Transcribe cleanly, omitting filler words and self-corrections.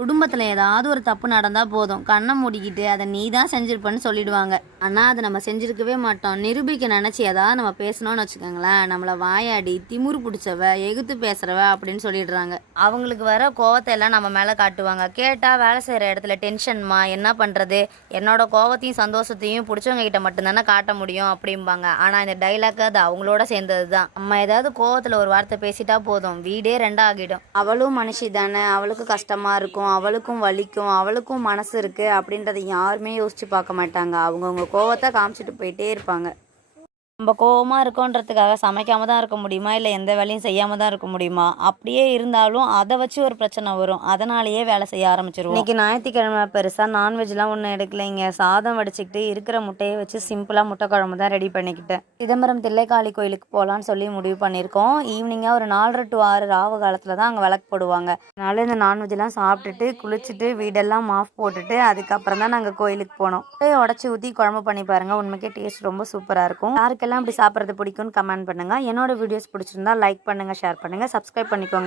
குடும்பத்தில் ஏதாவது ஒரு தப்பு நடந்தால் போதும் கண்ணை மூடிக்கிட்டு அதை நீ தான் செஞ்சிருப்பன்னு சொல்லிடுவாங்க. ஆனால் அதை நம்ம செஞ்சுருக்கவே மாட்டோம். நிரூபிக்க நினச்சி ஏதாவது நம்ம பேசணும்னு வச்சுக்கோங்களேன், நம்மளை வாயாடி திமுரு பிடிச்சவ எகுத்து பேசுகிறவ அப்படின்னு சொல்லிடுறாங்க. அவங்களுக்கு வர கோவத்தை எல்லாம் நம்ம மேலே காட்டுவாங்க. கேட்டால் வேலை செய்கிற இடத்துல டென்ஷன்மா என்ன பண்ணுறது, என்னோட கோவத்தையும் சந்தோஷத்தையும் பிடிச்சவங்க கிட்ட மட்டும்தானே காட்ட முடியும் அப்படிம்பாங்க. ஆனால் இந்த டைலாக் அது அவங்களோட சேர்ந்தது தான். நம்ம ஏதாவது கோவத்தில் ஒரு வார்த்தை பேசிட்டா போதும் வீடே ரெண்டாகிடும். அவளும் மனுஷி தானே, அவளுக்கு கஷ்டமாக இருக்கும், அவளுக்கும் வலிக்கும், அவளுக்கும் மனசு இருக்குது அப்படின்றத யாருமே யோசித்து பார்க்க மாட்டாங்க. அவங்கவுங்க கோவத்தை காமிச்சிட்டு போயிட்டே இருப்பாங்க. நம்ம கோவமாக இருக்கோன்றதுக்காக சமைக்காமல் தான் இருக்க முடியுமா, இல்லை எந்த வேலையும் செய்யாமல் தான் இருக்க முடியுமா? அப்படியே இருந்தாலும் அதை வச்சு ஒரு பிரச்சனை வரும். அதனாலேயே வேலை செய்ய ஆரம்பிச்சிருவோம். இன்றைக்கி ஞாயிற்றுக்கிழமை பெருசாக நான்வெஜ்லாம் ஒன்றும் எடுக்கலைங்க. சாதம் வடிச்சிக்கிட்டு இருக்கிற முட்டையை வச்சு சிம்பிளாக முட்டை குழம்பு தான் ரெடி பண்ணிக்கிட்டேன். சிதம்பரம் தில்லைக்காளி கோயிலுக்கு போகலான்னு சொல்லி முடிவு பண்ணியிருக்கோம். ஈவினிங்காக ஒரு 4 to 6 ராவு காலத்தில் தான் அங்கே விளக்கு போடுவாங்க. அதனால இந்த நான்வெஜ்லாம் சாப்பிட்டுட்டு குளிச்சுட்டு வீடெல்லாம் மாஃப் போட்டுட்டு அதுக்கப்புறம் தான் நாங்கள் கோயிலுக்கு போனோம். முட்டையை உடச்சி ஊற்றி குழம்பு பண்ணி பாருங்கள், உண்மைக்கே டேஸ்ட் ரொம்ப சூப்பராக இருக்கும். யாருக்கு எல்லாம் இப்படி சாப்பிட்றது பிடிக்கும்னு கமெண்ட் பண்ணுங்கள். என்னோட வீடியோஸ் பிடிச்சிருந்தா லைக் பண்ணுங்கள், ஷேர் பண்ணுங்கள், சப்ஸ்கிரைப் பண்ணிக்கோங்க.